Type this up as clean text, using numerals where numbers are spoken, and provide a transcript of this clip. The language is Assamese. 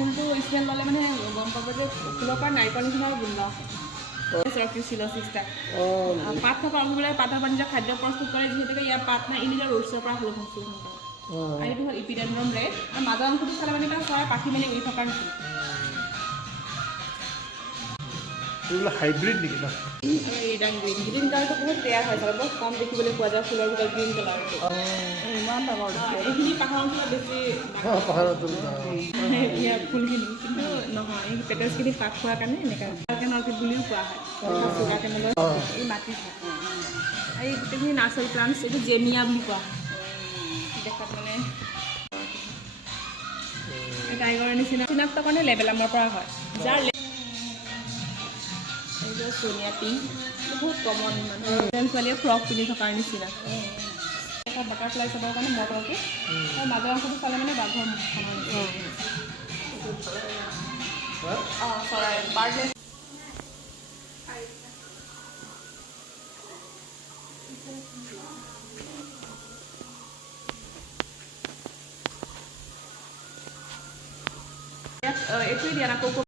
ফুলটো স্মেল ল'লে মানে গম পাব যে ফুলৰ পৰা নাৰিকল নিচিনা গোন্ধ ৰখিছিল চিষ্টাৰ পাত থকা মানুহবোৰে পাতৰ পৰা নিজৰ খাদ্য প্ৰস্তুত কৰে যিহেতুকে ইয়াৰ পাত নাই নিজৰ ৰোডছৰ পৰা ফুল সংশ্লেষণ কৰে আৰু এইটো হ'ল ইপিডেণ্ড্ৰম ৰেড আৰু মাজৰ অংশটো চালে মানে তাৰ চৰাই পাখি মেলি উৰি থকাৰ নিচিনা এইবিলাক হাইব্ৰিড নেকি ন ৰেড এণ্ড গ্ৰীণ গ্ৰীণ কালাৰটো বহুত ৰেয়াৰ হয় চাগে বহুত কম দেখিবলৈ পোৱা যায় ফুলৰ ভিতৰত গ্ৰীণ কালাৰটো ইমান ডাঙৰ এইখিনি পাহাৰ অঞ্চলত বেছি পাহাৰত ইয়াৰ ফুলখিনি কিন্তু নহয় এই পেটেলছখিনি পাত খোৱাৰ কাৰণে এনেকুৱা কেন অৰ্কিড বুলিও কোৱা হয় চুগাৰ কেনেলৰ এই মাটি হয় আৰু এই গোটেইখিনি নাৰ্চাৰী প্লাণ্টছ এইটো জেমিয়া বুলি কোৱা হয় দেখাত মানে টাইগৰৰ নিচিনা চিনাক্তকৰণে লেবেলামৰ পৰা হয় যাৰ এইটো সোণীয়া পিংক বহুত কমন মানে ছোৱালীয়ে ফ্ৰক পিন্ধি থকাৰ নিচিনা এটা বাটাৰফ্লাই চাবৰ কাৰণে মটৰটো আৰু মাজৰ অংশটো চালে মানে বাঘৰ মুখখনৰ নিচিনা চৰাই বাৰ্ডলেছ এইটোৱে দিয়া না